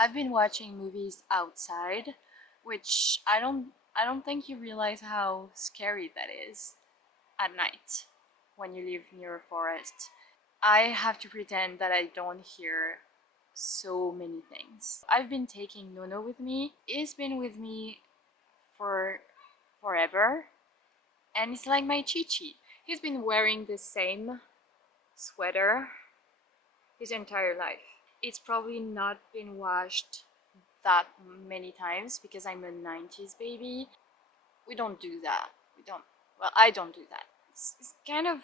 I've been watching movies outside, which I don't think you realize how scary that is at night when you live near a forest. I have to pretend that I don't hear so many things. I've been taking Nono with me. He's been with me for forever, and it's like my Chi-Chi. He's been wearing the same sweater his entire life. It's probably not been washed that many times because I'm a 90s baby. We don't do that. We don't, well, I don't do that. It's kind of,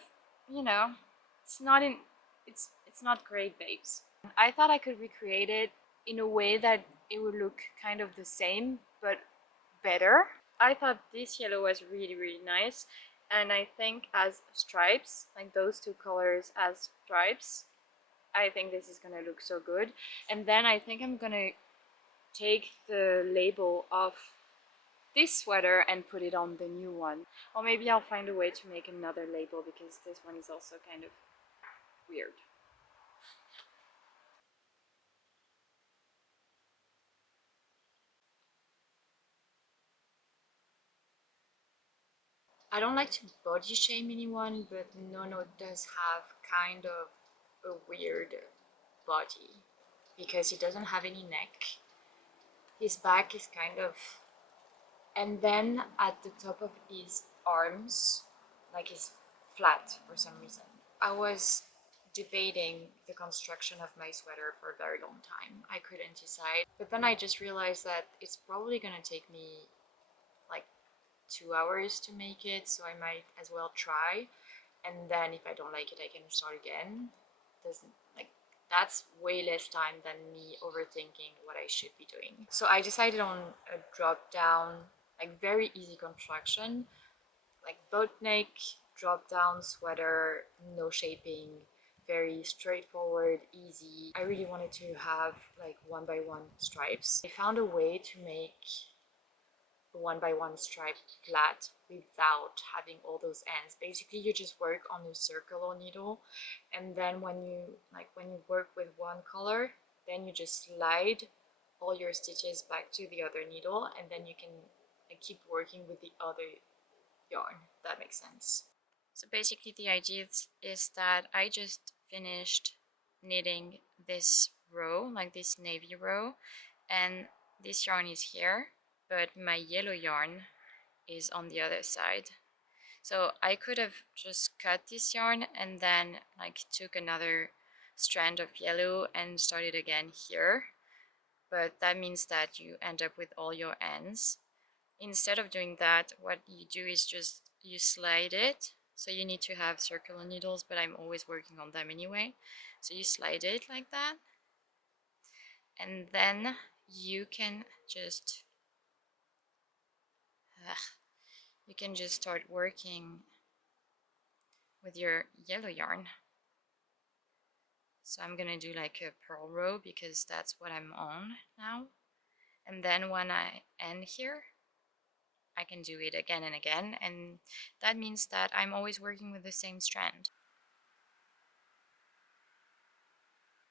you know, it's not in, it's not great, babes. I thought I could recreate it in a way that it would look kind of the same, but better. I thought this yellow was really, really nice. And I think as stripes, like those two colors as stripes, I think this is gonna look so good. And then I think I'm gonna take the label off this sweater and put it on the new one. Or maybe I'll find a way to make another label because this one is also kind of weird. I don't like to body shame anyone, but Nono does have kind of a weird body because he doesn't have any neck. His back is kind of, and then at the top of his arms, like he's flat for some reason. I was debating the construction of my sweater for a very long time. I couldn't decide, but then I just realized that it's probably gonna take me like 2 hours to make it, so I might as well try. And then if I don't like it, I can start again. Doesn't like That's way less time than me overthinking what I should be doing. So I decided on a drop down, like very easy construction, like boat neck, drop down sweater, no shaping, very straightforward, easy. I really wanted to have like one by one stripes. I found a way to make one by one stripe flat without having all those ends. Basically you just work on a circular needle, and then when you work with one color, then you just slide all your stitches back to the other needle, and then you can keep working with the other yarn. If that makes sense. So basically the idea is that I just finished knitting this row, like this navy row, and this yarn is here, but my yellow yarn is on the other side. So I could have just cut this yarn and then like took another strand of yellow and started again here, but that means that you end up with all your ends. Instead of doing that, what you do is just you slide it. So you need to have circular needles, but I'm always working on them anyway. So you slide it like that, and then you can just start working with your yellow yarn. So I'm gonna do like a purl row because that's what I'm on now. And then when I end here, I can do it again and again, and that means that I'm always working with the same strand.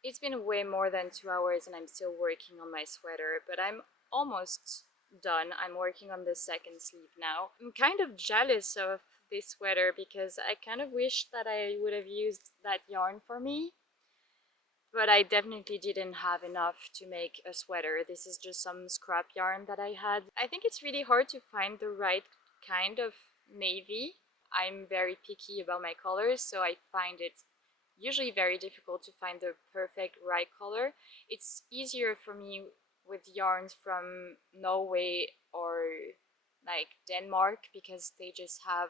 It's been way more than 2 hours and I'm still working on my sweater, but I'm almost done. I'm working on the second sleeve now. I'm kind of jealous of this sweater because I kind of wish that I would have used that yarn for me, but I definitely didn't have enough to make a sweater. This is just some scrap yarn that I had. I think it's really hard to find the right kind of navy. I'm very picky about my colors, so I find it usually very difficult to find the perfect right color. It's easier for me with yarns from Norway or like Denmark because they just have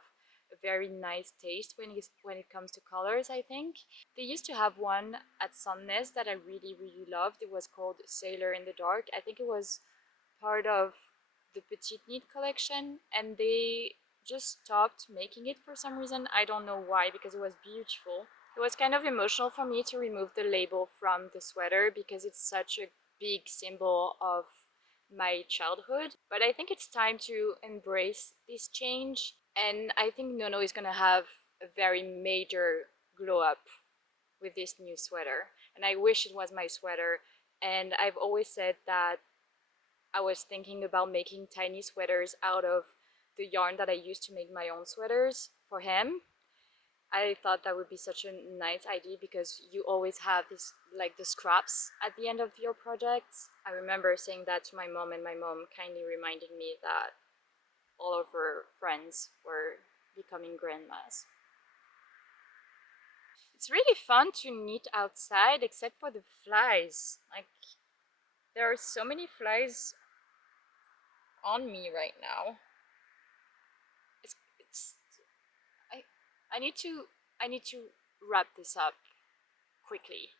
a very nice taste when it comes to colors, I think. They used to have one at Sandnes that I really, really loved. It was called Sailor in the Dark. I think it was part of the Petite Knit collection, and they just stopped making it for some reason. I don't know why, because it was beautiful. It was kind of emotional for me to remove the label from the sweater because it's such a big symbol of my childhood. But I think it's time to embrace this change, and I think Nono is gonna have a very major glow up with this new sweater. And I wish it was my sweater And I've always said that I was thinking about making tiny sweaters out of the yarn that I used to make my own sweaters for him. I thought that would be such a nice idea because you always have this, like, the scraps at the end of your projects. I remember saying that to my mom, and my mom kindly reminding me that all of her friends were becoming grandmas. It's really fun to knit outside, except for the flies. Like, there are so many flies on me right now. It's I I need to wrap this up quickly.